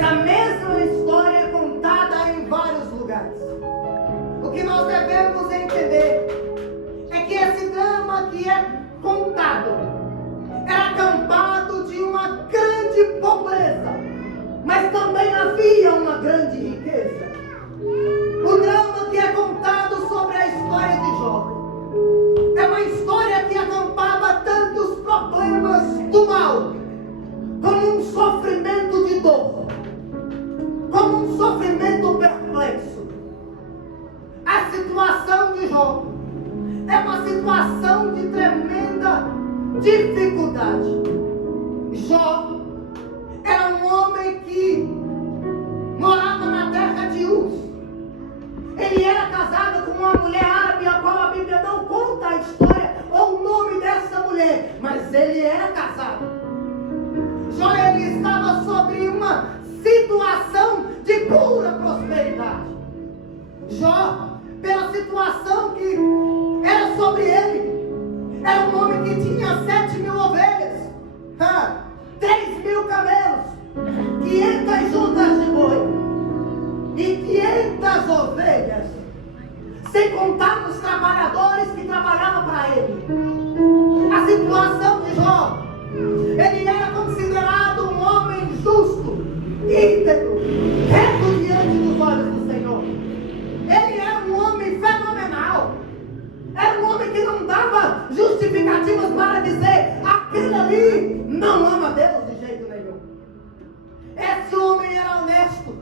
Mas a mesma história é contada em vários lugares. O que nós devemos entender é que esse drama que é contado era acampado de uma grande pobreza, mas também havia uma grande riqueza. O drama que é contado sobre a história de Jó é uma história que acampava tantos problemas do mal, como um sofrimento de dor, como um sofrimento perplexo. A situação de Jó é uma situação de tremenda dificuldade. Jó era um homem que morava na terra de Uz. Ele era casado com uma mulher árabe, a qual a Bíblia não conta a história ou o nome dessa mulher, mas ele era casado. Jó, ele estava sobre uma situação de pura prosperidade. Jó, pela situação que era sobre ele, era um homem que tinha 7.000 ovelhas, 3.000 camelos, 500 juntas de boi e 500 ovelhas, sem contar os trabalhadores que trabalhavam para ele. A situação de Jó, ele era considerado um homem justo, íntegro, reto diante dos olhos do Senhor. Ele era um homem fenomenal. Era um homem que não dava justificativas para dizer: aquele ali não ama Deus de jeito nenhum. Esse homem era honesto,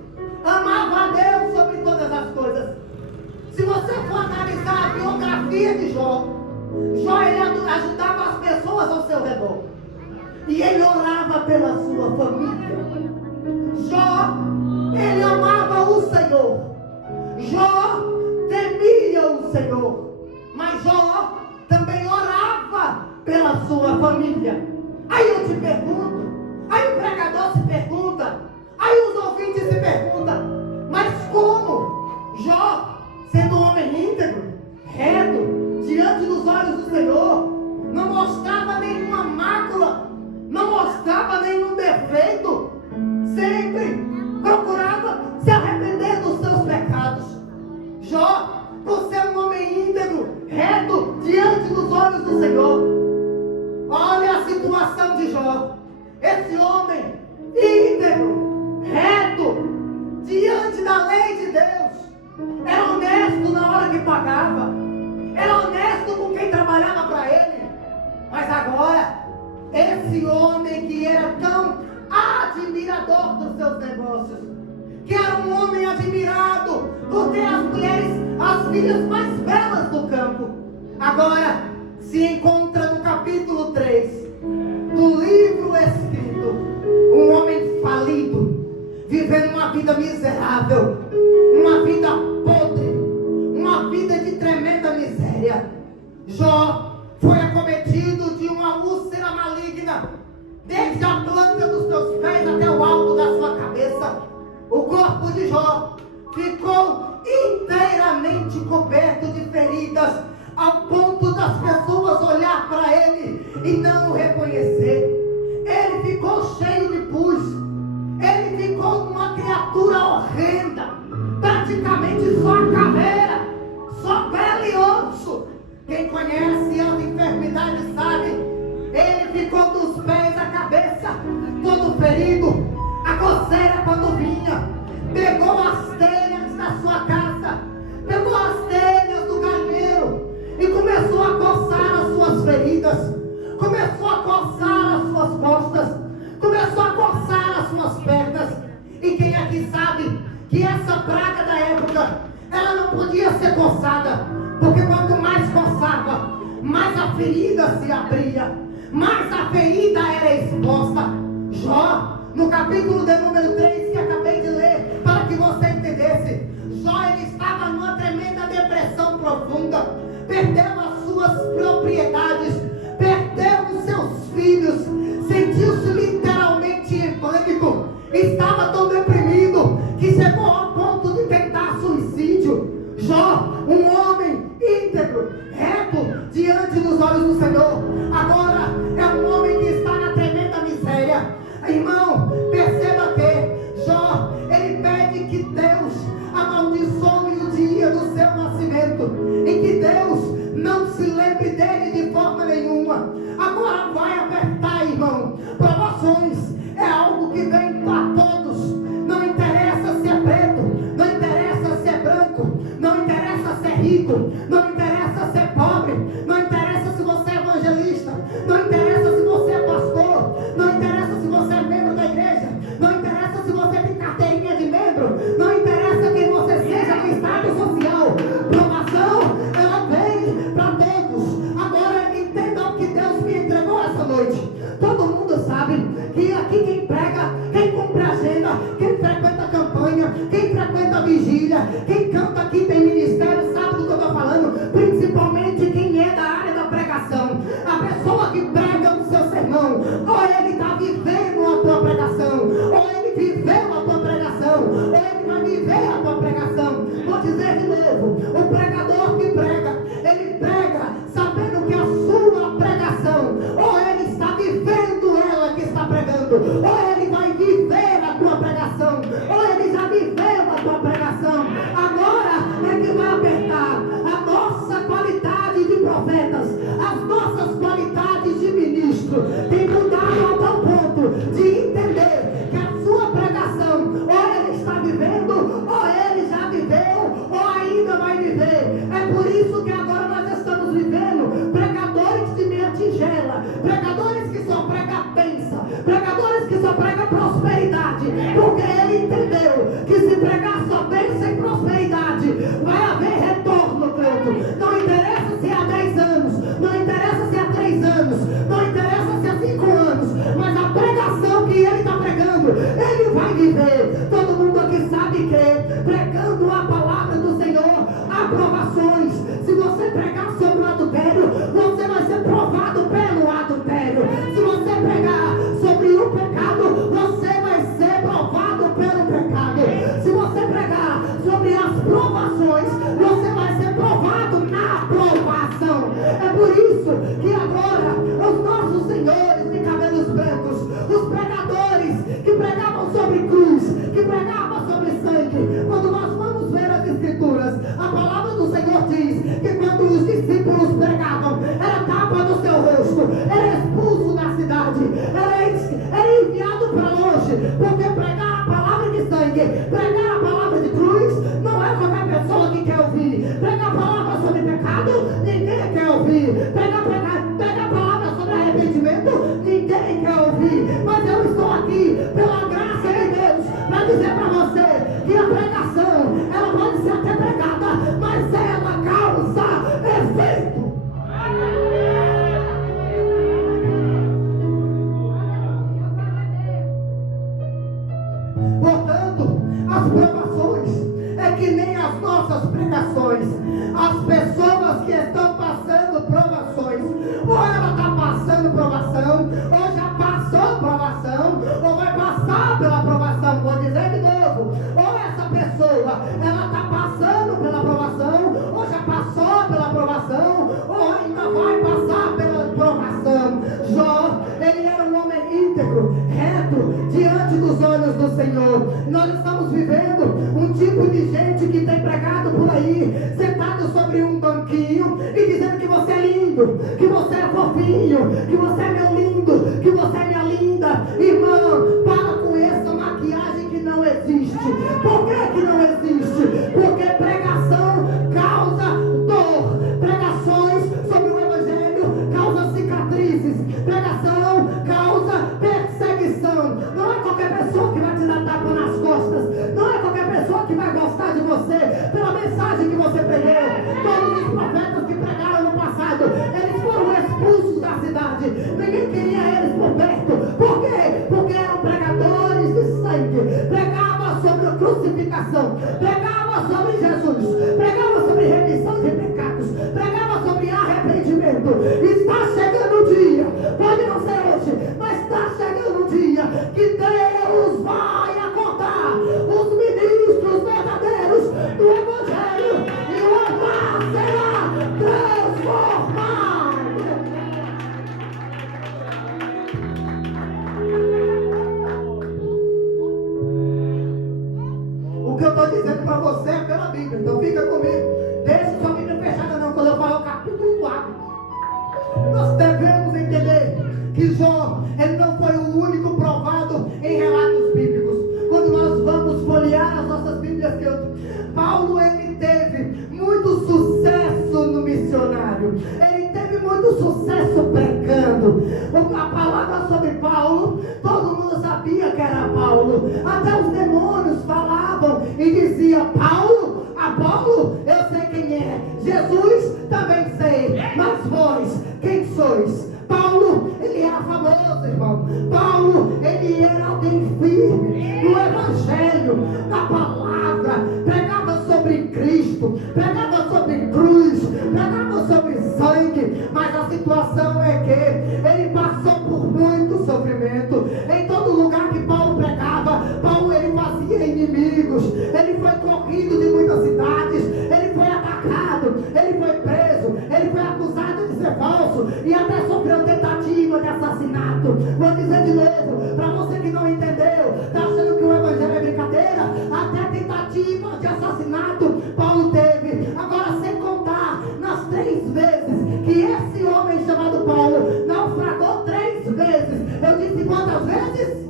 amava a Deus sobre todas as coisas. Se você for analisar a biografia de Jó, ele ajudava as pessoas ao seu redor. E ele orava pela sua família. Jó, ele amava o Senhor. Jó temia o Senhor. Mas Jó também orava pela sua família. Aí eu te pergunto, aí o pregador se pergunta, aí os ouvintes se perguntam: mas como Jó, sendo um homem íntegro, reto, diante dos olhos do Senhor, não mostrava nenhuma mácula, não mostrava nenhum defeito, sempre procurava se arrepender dos seus pecados? Jó, por ser um homem íntegro, reto, diante dos olhos do Senhor. Olha a situação de Jó. Esse homem íntegro, reto, diante da lei de Deus, era honesto na hora que pagava, era honesto com quem trabalhava para ele. Mas agora, esse homem que era tão admirador dos seus negócios, que era um homem admirado por ter as mulheres, as filhas mais belas do campo, agora se encontra no capítulo 3 do livro escrito, um homem falido, vivendo uma vida miserável, uma vida podre, uma vida de tremenda miséria. Jó foi acometido de uma úlcera maligna, desde a planta dos seus pés até o alto da sua cabeça. O corpo de Jó ficou inteiramente coberto de feridas, ao ponto das pessoas olhar para ele e não o reconhecer. Ele ficou cheio de pus, ele ficou uma criatura horrenda, praticamente só a caveira, só pele e osso. Quem conhece as enfermidades sabe, ele ficou dos pés à cabeça, todo ferido. A coceira, quando vinha, pegou as telhas da sua casa, pegou as telhas do galinheiro e começou a coçar as suas feridas, começou a coçar as suas costas, começou a coçar as suas pernas. E quem aqui sabe que essa praga da época, ela não podia ser coçada, porque quanto mais coçava, mais a ferida se abria, mais a ferida era exposta. Jó, no capítulo de número 3 que acabei de ler, para que você entendesse, Jó, ele estava numa tremenda depressão profunda, perdeu as suas propriedades, perdeu os seus filhos, sentiu-se literalmente em pânico, estava tão deprimido que chegou ao ponto de tentar suicídio. Jó, um homem íntegro, reto, diante dos olhos do Senhor, agora é um homem que está na tremenda miséria. Irmão, perceba que Jó em que Deus não se lembre dele de forma nenhuma. Agora vai apertar, irmão. Provações é algo que vem para todos. Não interessa se é preto, não interessa se é branco, não interessa se é rico, não interessa se é pobre, não interessa se você é evangelista, não interessa se você é pastor, não interessa se você é membro da igreja, não interessa se você tem carteirinha de membro, não interessa quem você seja no estado social. Provação, ela vem para todos. Agora entenda o que Deus me entregou essa noite. Todo mundo sabe que aqui quem prega, quem compra agenda, quem frequenta a campanha, quem frequenta a vigília, quem canta aqui tem ministério, sabe do que eu estou falando, principalmente quem é da área da pregação. A pessoa que prega o seu sermão, ou ele está vivendo a tua pregação, ou ele viveu a tua pregação, ou ele vai viver a tua pregação. Vou dizer de novo, o pregador que prega, ele prega sabendo que a sua pregação, ou ele está vivendo ela que está pregando, ou ele vai viver a tua pregação, ou ele já viveu a tua pregação. Agora é que vai apertar. A nossa qualidade de profetas, as nossas qualidades de ministro tem mudado ao tal ponto de entender que a sua pregação, ou ele está vivendo, ou ele já viveu, ou ainda vai viver. É por isso que agora nós estamos vivendo pregadores de meia tigela, pregadores que só pregam bênção, pregadores que só pregam prosperidade, porque ele entendeu que se pregar só bênção e prosperidade, vai haver retorno, Cleiton. Não interessa se há 10 anos, não interessa se há 3 anos, não interessa se há 5 anos, mas a pregação que ele está pregando, ele vai viver. Todo mundo aqui sabe que pregando a palavra do Senhor, há provações. Se você pregar sobre o adultério, você vai ser provado pelo adultério. Se você pregar sobre o pecado, você vai ser provado pelo pecado. Se você pregar sobre as provações, você vai ser provado na provação. É por isso que agora os nossos senhores de cabelos brancos, os pregadores que pregavam sobre cruz, que pregavam sobre sangue, quando nós vamos ver as escrituras, a palavra do Senhor diz que quando os discípulos pregavam, era tapa no seu rosto, era expulso da cidade, era enviado para longe, porque pregar a palavra de sangue, pregar a palavra de cruz, não é qualquer pessoa que quer ouvir. Pregar a palavra sobre pecado, ninguém quer ouvir. Pregar a palavra sobre arrependimento, ninguém quer ouvir. Mas eu estou aqui pela graça de Deus para dizer para você que a pregação, ela pode ser até pregada, mas ela causa efeito. Portanto, as provações é que nem as nossas pregações. As pessoas que estão passando provações, ou ela está passando provação, ou já passou provação, ou vai passar pela provação. Vou dizer de novo, ou essa pessoa, ela está passando pela provação, ou já passou pela provação, ou ainda vai passar pela provação. Jó, ele era um homem íntegro, reto, diante dos olhos do Senhor. Nós estamos vivendo um tipo de gente que tem pregado por aí, sentado sobre um banquinho e dizendo que você é lindo, que você é fofinho, que você é meu lindo, que você é minha linda. Irmão, para com essa maquiagem que não existe. Por que não existe? Porque pregação causa dor. Pregações sobre o evangelho causam cicatrizes. Pregação causa perseguição. Não é qualquer pessoa que vai te dar tapa nas costas. Não é qualquer pessoa que vai gostar de você pela mensagem que você pregou. Todos os profetas que pregaram no passado, eles foram expulsos da cidade. Ninguém queria eles por perto. Por quê? Porque eram pregadores de sangue. Pregava sobre a crucificação, pregava sobre Jesus, pregava sobre remissão de pecados, pregava sobre arrependimento. Está chegando o dia, pode não ser hoje, mas está chegando o dia que Deus vai acordar os ministros verdadeiros do evangelho e o mar será transformado. O que eu estou dizendo para você é pela Bíblia, então fica comigo. Deixa sua Bíblia fechada Mas vós, quem sois? Paulo, ele era famoso, irmão. Paulo, ele era alguém firme no evangelho, na palavra, pregava sobre Cristo, pregava sobre cruz, pregava sobre sangue. Mas a situação é que ele passou por muito sofrimento. Em todo lugar que Paulo pregava, Paulo, ele fazia inimigos. Ele foi corrido de muitas cidades, ele foi atacado, ele foi preso, ele foi acusado de ser falso e até sofreu tentativa de assassinato. Vou dizer de novo, para você que não entendeu, está achando que o evangelho é brincadeira, até tentativa de assassinato Paulo teve. Agora, sem contar nas 3 vezes que esse homem chamado Paulo naufragou 3 vezes. Eu disse quantas vezes?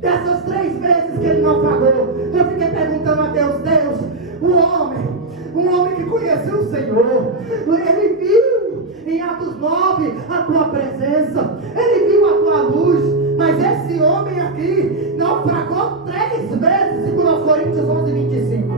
Dessas 3 vezes que ele naufragou, eu fiquei perguntando a Deus, um homem que conheceu o Senhor, ele viu em Atos 9 a tua presença, ele viu a tua luz, mas esse homem aqui naufragou 3 vezes, 2 Coríntios 11, 25.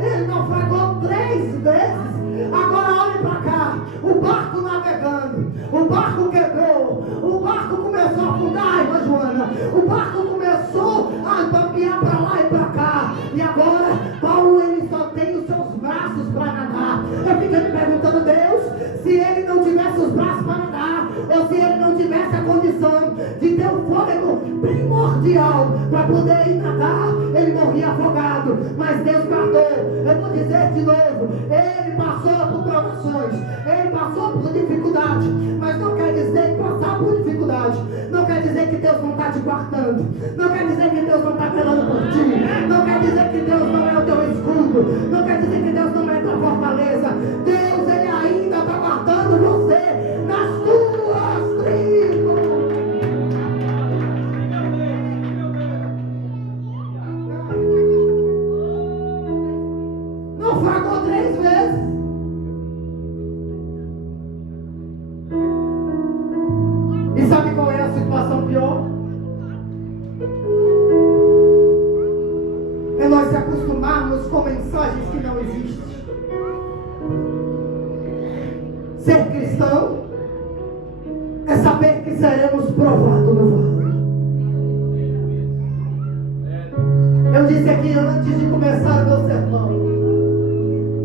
Ele naufragou 3 vezes. Agora olhe para cá, o barco navegando, o barco quebrou, o barco começou a afundar, irmã Joana, o barco começou a bambear para lá e para cá, e agora Paulo, ele só tem os seus braços para nadar. Eu fico me perguntando, Deus, se ele não tivesse os braços para nadar, ou se ele não tivesse a condição de ter um fôlego primordial para poder ir nadar, ele morria afogado, mas Deus guardou. Eu vou dizer de novo, ele passou por provações, ele passou por dificuldade, mas não quer dizer que passar por dificuldade não quer dizer que Deus não está te guardando, não quer dizer que Deus não está velando por ti, não quer dizer que Deus não é o teu escudo, não quer dizer que Deus não é a tua fortaleza. Deus, ele ainda está guardando você nas tuas tribos. Naufragou 3 vezes. E sabe qual é a situação pior? É nós se acostumarmos com mensagens que não existem. Ser cristão é saber que seremos provados no vale. Eu disse aqui antes de começar o meu sermão,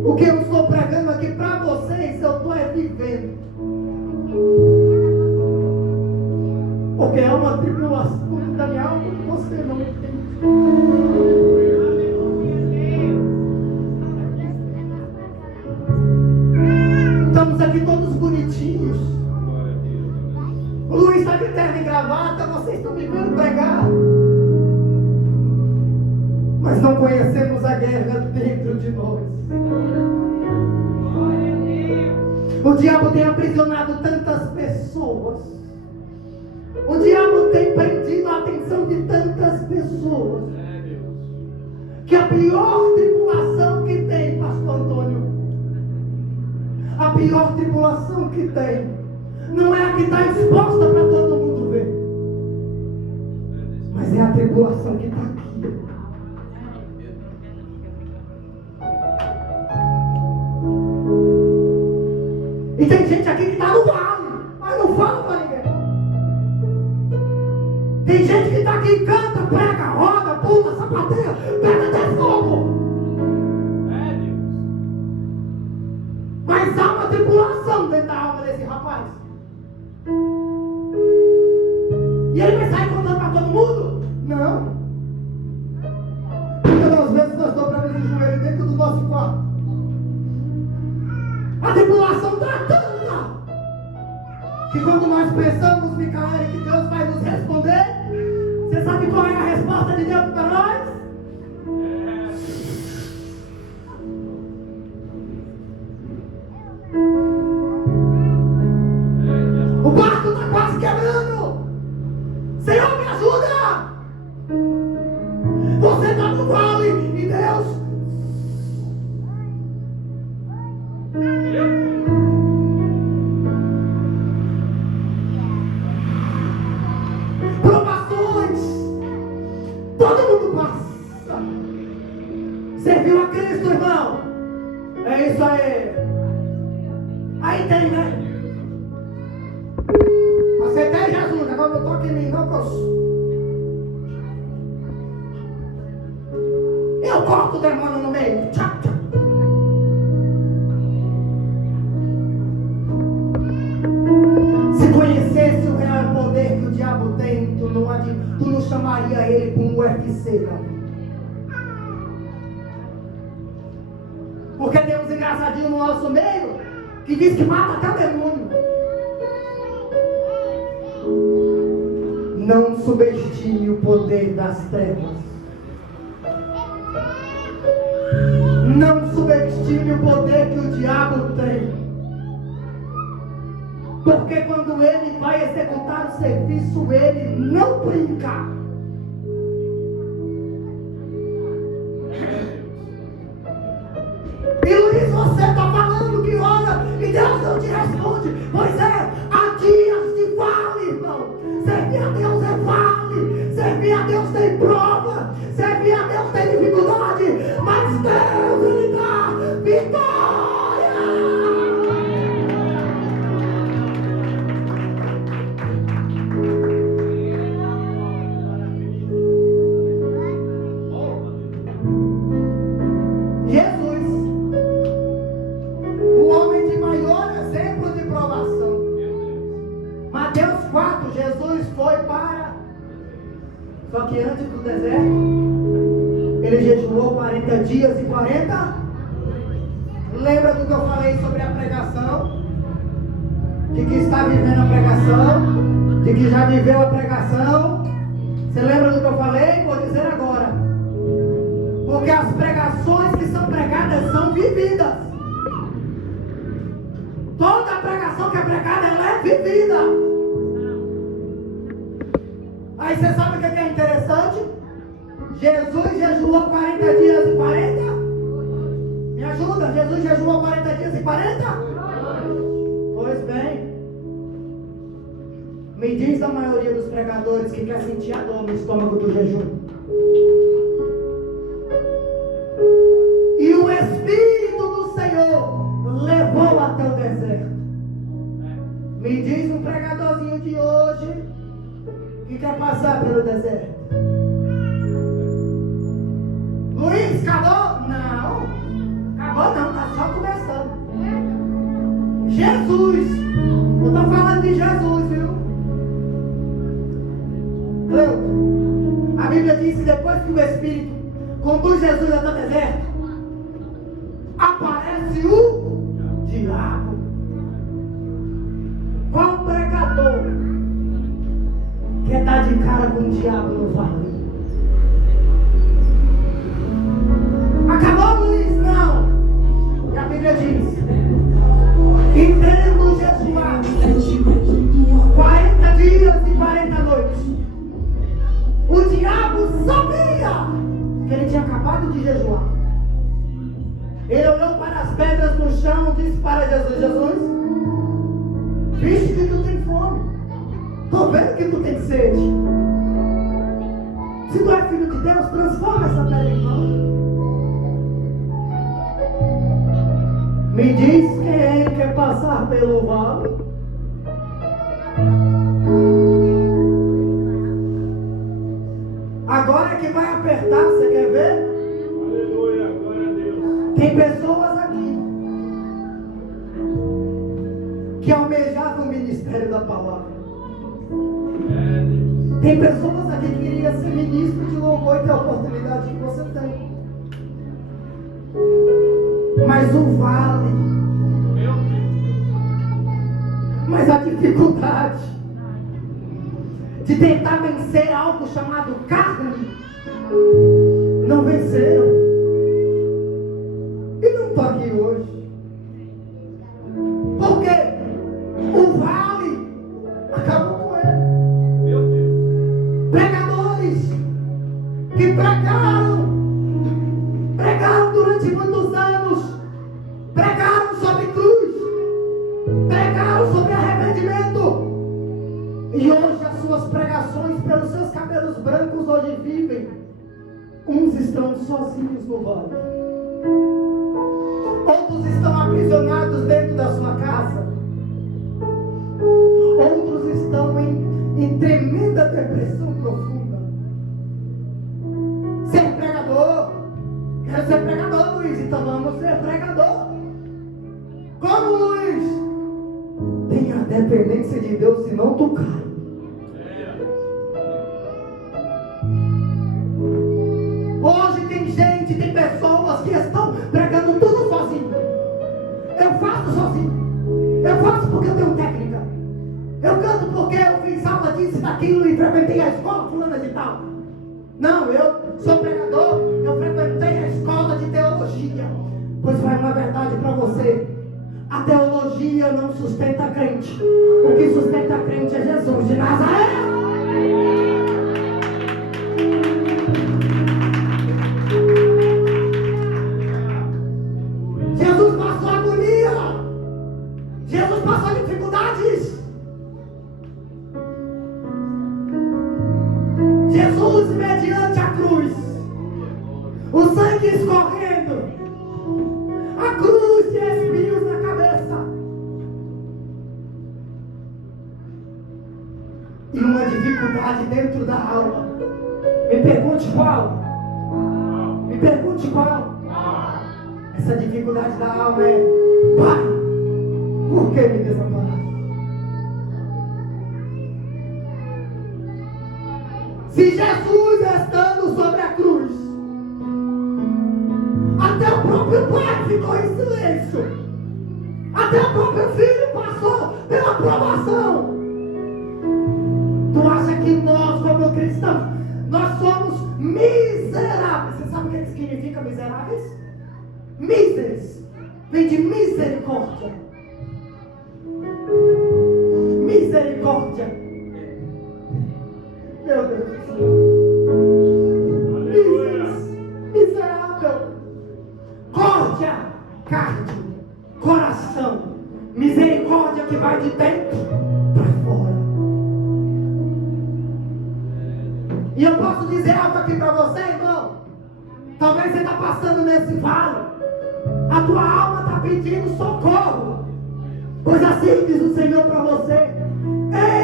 o que eu estou pregando aqui para vocês, eu estou vivendo. Porque é uma tribulação da minha alma que você não entende. Estamos aqui todos bonitinhos. O Luiz está de terno e gravata, vocês estão me vendo pregar. Mas não conhecemos a guerra dentro de nós. O diabo tem aprisionado tantas pessoas. O diabo tem prendido a atenção de tantas pessoas, que a pior tribulação que tem, pastor Antônio, a pior tribulação que tem, não é a que está exposta para todo mundo ver, mas é a tribulação que está aqui. E tem gente aqui que está no vale, mas não fala para ninguém. Tem gente que está aqui, canta, prega, roda, pula, sapateia, pega até fogo. Mas há uma tribulação dentro da alma desse rapaz. E ele vai sair contando para todo mundo? Não. Porque às vezes nós dobramos o joelho dentro do nosso quarto. A tribulação está tanta que quando nós pensamos, Micael, que Deus vai nos responder, você sabe qual é a resposta de Deus para nós? O barco está quase quebrando. Senhor, me ajuda. Você está no vale e Deus... Provações, todo mundo passa. Aí tem, né? Você tem Jesus, agora não toque em mim, não, que eu corto o demônio no meio. Tchau, tchau. Se conhecesse o real poder que o diabo tem, tu não chamaria ele com um UFC, não. Porque tem uns engraçadinhos no nosso meio que diz que mata até o demônio. Não subestime o poder das trevas. Não subestime o poder que o diabo tem. Porque quando ele vai executar o serviço, ele não brinca. E Luiz, você está falando que ora e Deus não te responde. Pois é, há dias de vale, irmão. Servir a Deus é vale. Servir a Deus tem prova. Servir a Deus tem dificuldade. Mas Deus, Ele dá vitória. Jesus, o homem de maior exemplo de provação. Mateus 4, Jesus foi para... Só que antes do deserto, ele jejuou 40 dias e 40. Lembra do que eu falei sobre a pregação? De que está vivendo a pregação? De que já viveu a pregação? Você lembra do que eu falei? Vou dizer agora. Porque as pregações que são pregadas são vividas. Toda pregação que é pregada, ela é vivida. Aí você sabe o que é interessante? Jesus jejuou 40 dias e 40? Me ajuda? Jesus jejuou 40 dias e 40? Pois bem. Me diz a maioria dos pregadores que quer sentir a dor no estômago do jejum. E o Espírito do Senhor levou até o deserto. Me diz um pregadorzinho de hoje que quer passar pelo deserto. Luiz, acabou? Não. Acabou não, está só começando. Jesus. Eu estou falando de Jesus, viu? Cleuto, a Bíblia diz que depois que o Espírito conduz Jesus até o deserto, aparece o diabo. Qual pregador quer dar de cara com o diabo no vale? Acabou, Luiz? Não. E a Bíblia diz: e tendo jejuado 40 dias e 40 noites, o diabo sabia que ele tinha acabado de jejuar. Ele olhou para as pedras no chão e disse para Jesus: Jesus, visto que tu tem fome, estou vendo que tu tem sede. Se tu é filho de Deus, transforma essa pedra em pão. Me diz quem quer passar pelo vale. Agora é que vai apertar, você quer ver? Aleluia, glória a Deus. Tem pessoas aqui que almejavam o ministério da palavra. Tem pessoas aqui que queriam ser ministro de louvor e ter a oportunidade que você tem. Mas o vale, mas a dificuldade de tentar vencer algo chamado carne, não venceram. E não estou aqui hoje. Porque o vale acabou com ele. Meu Deus. Pregadores que pregaram durante muitos anos, pregaram sobre cruz, pregaram sobre arrependimento, e hoje as suas pregações pelos seus cabelos brancos hoje vivem. Uns estão sozinhos no vale, outros estão aprisionados dentro da sua casa, tem a dependência de Deus, senão tu cai. Hoje tem gente, tem pessoas que estão pregando tudo sozinho. Eu faço sozinho. Eu faço porque eu tenho técnica. Eu canto porque eu fiz aula disso e daquilo e frequentei a escola fulana de tal. Não, eu sou pregador, eu frequentei a escola de teologia. Pois vai uma verdade para você. A teologia não sustenta a crente. O que sustenta a crente é Jesus de Nazaré. Jesus passou agonia. Jesus passou dificuldades. Jesus, mediante a cruz, o sangue escorrendo, a cruz de espinhos na cabeça, e uma dificuldade dentro da alma. Me pergunte qual? Me pergunte qual? Essa dificuldade da alma é: Pai, por que me desamparaste? Se Jesus estando sobre a cruz, até o próprio Pai ficou em silêncio, até o próprio Filho passou pela provação. Tu acha que nós, como cristãos, nós somos miseráveis? Você sabe o que significa miseráveis? Míseres. Vem de misericórdia. Misericórdia. Meu Deus do céu. Míseres. Miserável. Córdia. Carne. Coração. Misericórdia que vai de dentro para fora. E eu posso dizer algo aqui para você, irmão. Talvez você está passando nesse vale. A tua alma está pedindo socorro. Pois assim diz o Senhor para você: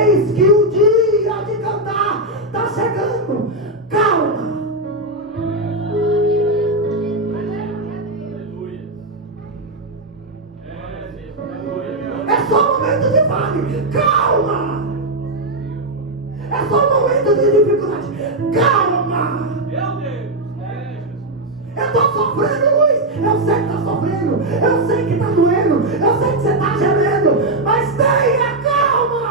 eis que o dia de cantar está chegando. Calma. É só um momento de vale. Calma. É só um momento de dificuldade. Calma. Eu estou sofrendo, Luiz. Eu sei que está sofrendo. Eu sei que está doendo. Eu sei que você está gemendo. Mas tenha calma.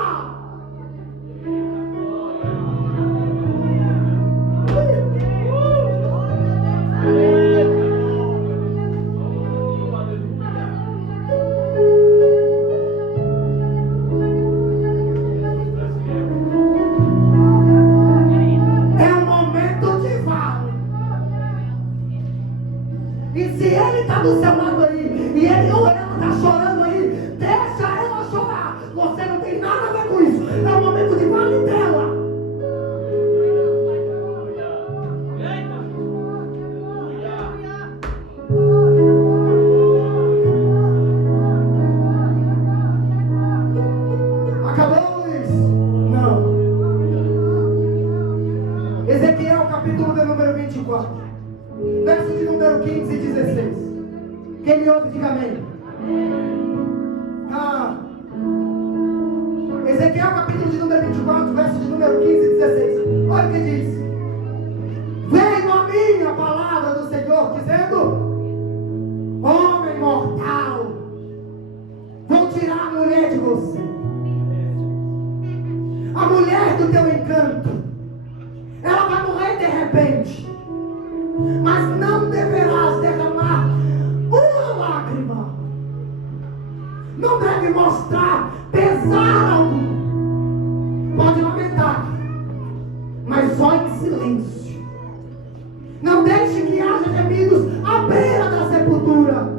É um momento de vale. E se ele está do seu lado aí, e ele ou ela está chorando aí, deixa ela chorar. Você não tem nada a ver com isso. É o momento de vale dela. Acabou, Luiz? Não. Ezequiel, capítulo de número 24. Verso de número 15 e 16. Quem me ouve, diga amém. Ezequiel, capítulo de número 24, verso de número 15 e 16. Olha o que diz: veio a mim a palavra do Senhor, dizendo: homem mortal, vou tirar a mulher de você, a mulher do teu encanto. Ela vai morrer de repente, mas não deverás derramar uma lágrima. Não deve mostrar pesar algum. Pode lamentar, mas só em silêncio. Não deixe que haja gemidos à beira da sepultura.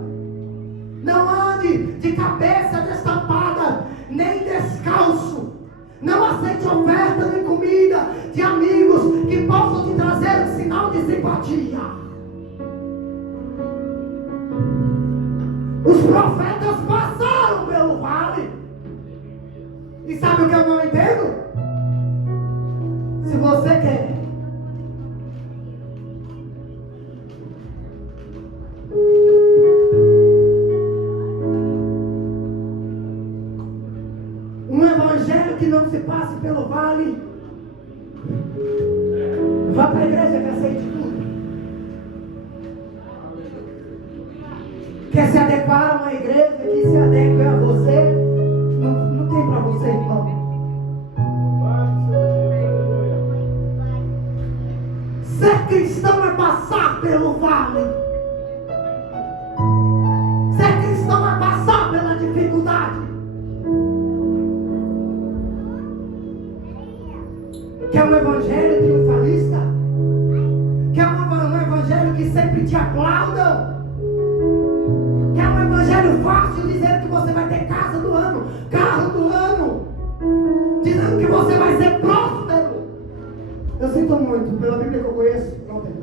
Não ande de cabeça destampada, nem descalço. Não aceite oferta nem comida de amigos que possam te trazer um sinal de simpatia. Os profetas passaram pelo vale. E sabe o que eu não entendo? Se você quer Um evangelho que não se passe pelo vale. Vá para a igreja que aceite tudo. Quer se adequar a uma igreja que se adeque a você? Não tem para você, irmão. Ser cristão é passar pelo vale. Ser cristão é passar pela dificuldade. Quer um evangelho triunfalista? Quer um evangelho que sempre te aplaudam? Quer um evangelho fácil dizendo que você vai ter casa do ano, carro do ano, dizendo que você vai ser próspero? Eu sinto muito, pela Bíblia que eu conheço, não tem.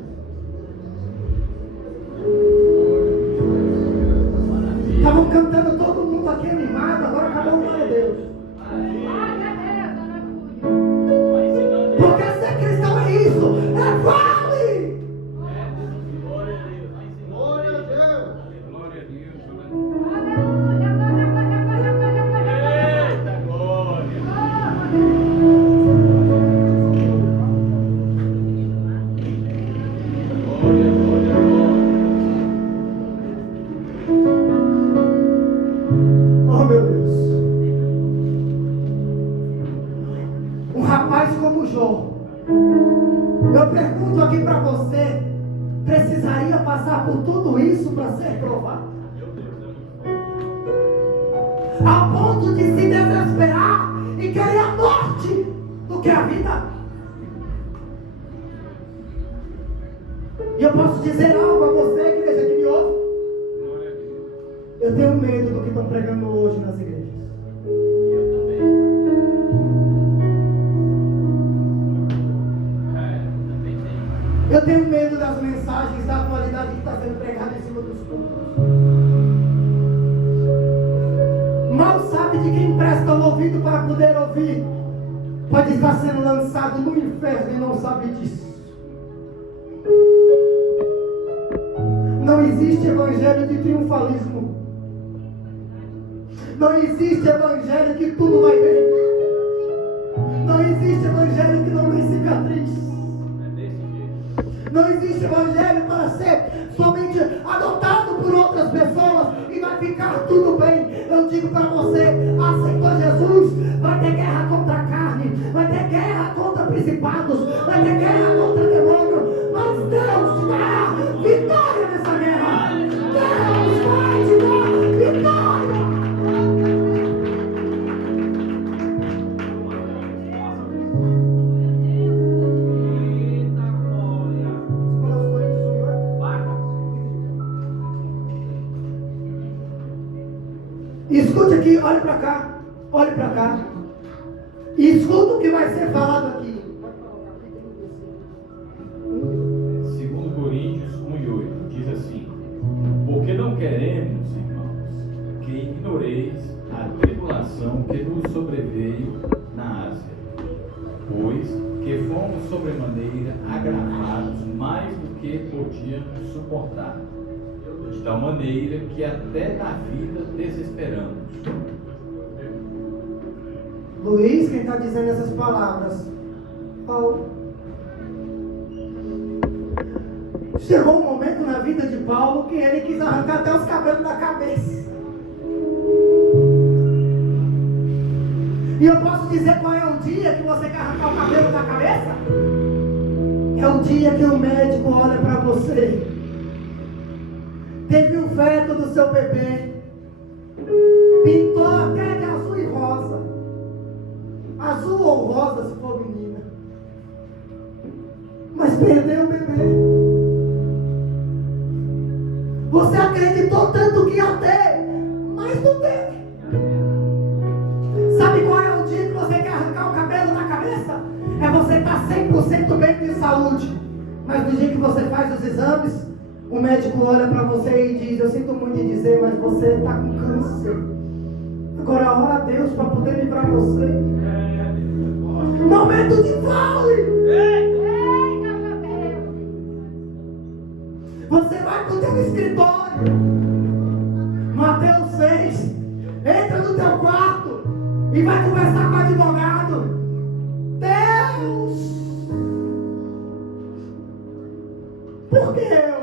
Estavam cantando todo mundo aqui animado, agora acabou o glória a Deus. Porque ser cristão é isso, é vale. Glória a Deus. Glória a Deus. Glória a Deus. Eita, glória. Glória, glória, glória. Oh, meu Deus. Um rapaz como Jó, eu pergunto aqui para você, precisaria passar por tudo isso para ser provado? Ao ponto de se desesperar e querer a morte do que a vida? E eu posso dizer algo a você, igreja que me ouve? Glória a Deus. Eu tenho medo do que estão pregando hoje nas igrejas. Eu também. Também tenho. Eu tenho medo das mensagens da atualidade que está sendo pregada em cima dos cultos. Mal sabe de quem presta o ouvido para poder ouvir. Pode estar sendo lançado no inferno e não sabe disso. Não existe evangelho de triunfalismo. Não existe evangelho que tudo vai bem. Não existe evangelho que não tem cicatriz. É desse jeito. Não existe evangelho para ser somente adotado por outras pessoas e vai ficar tudo bem. Eu digo para você, aceitou Jesus, vai ter guerra contra a carne, vai ter guerra contra principados, vai ter guerra contra demônio, mas Deus te dará vitória nessa guerra. Deus vai te dar vitória. Eita, glória. Escute aqui, olhe para cá, olhe para cá. E escuta o que vai ser falado aqui. 2 Coríntios 1:8 diz assim: porque não queremos, irmãos, que ignoreis a tribulação que nos sobreveio na Ásia, pois que fomos sobremaneira agravados mais do que podíamos suportar, de tal maneira que até da vida desesperamos. Luiz, quem está dizendo essas palavras? Paulo. Chegou um momento na vida de Paulo que ele quis arrancar até os cabelos da cabeça. E eu posso dizer qual é o dia que você quer arrancar o cabelo da cabeça? É o dia que o médico olha para você. Teve o feto do seu bebê, pintou até de azul e rosa, azul ou rosa se for menina, mas perdeu o bebê. Você acreditou tanto que ia ter, mas não teve. Sabe qual é o dia que você quer arrancar o cabelo da cabeça? É você estar 100% bem de saúde, mas no dia que você faz os exames, o médico olha para você e diz: eu sinto muito em dizer, mas você está com câncer. Agora ora a Deus para poder livrar você. Momento de vale. Você vai para o teu escritório, Mateus 6, entra no teu quarto, e vai conversar com o advogado. Deus! Por que eu?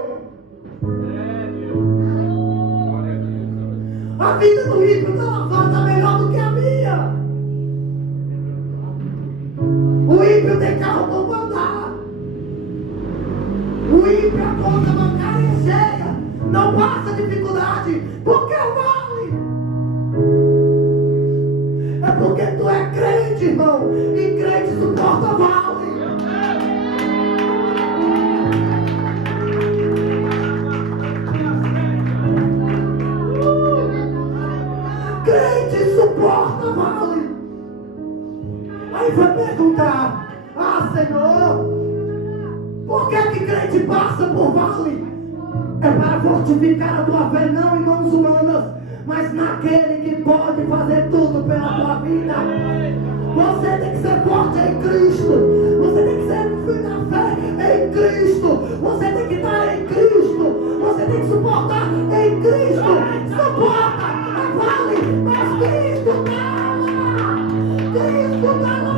A vida do ímpio está lavada, está melhor do que a minha. O ímpio tem carro bom para andar. O ímpio, a conta bancária é cheia. Não passa dificuldade. Porque o vale. É porque tu é crente, irmão. E crente suporta vale. Crente suporta vale. Aí vai perguntar: ah, Senhor, por que crente passa por vale? É para fortificar a tua fé, não em mãos humanas, mas naquele que pode fazer tudo pela tua vida. Você tem que ser forte em Cristo. Você tem que ser firme na fé em Cristo. Você tem que estar em Cristo. Você tem que suportar em Cristo. Suporta, é vale, mas Cristo está lá. Cristo está lá.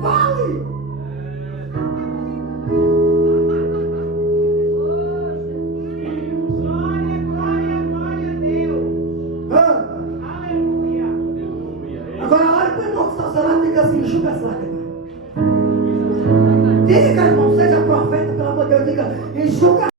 Vale. Agora olha para o irmão que está ao seu lado e diga assim: enxuga as lágrimas. Diga, irmão, seja profeta, pelo amor de Deus, diga: enxuga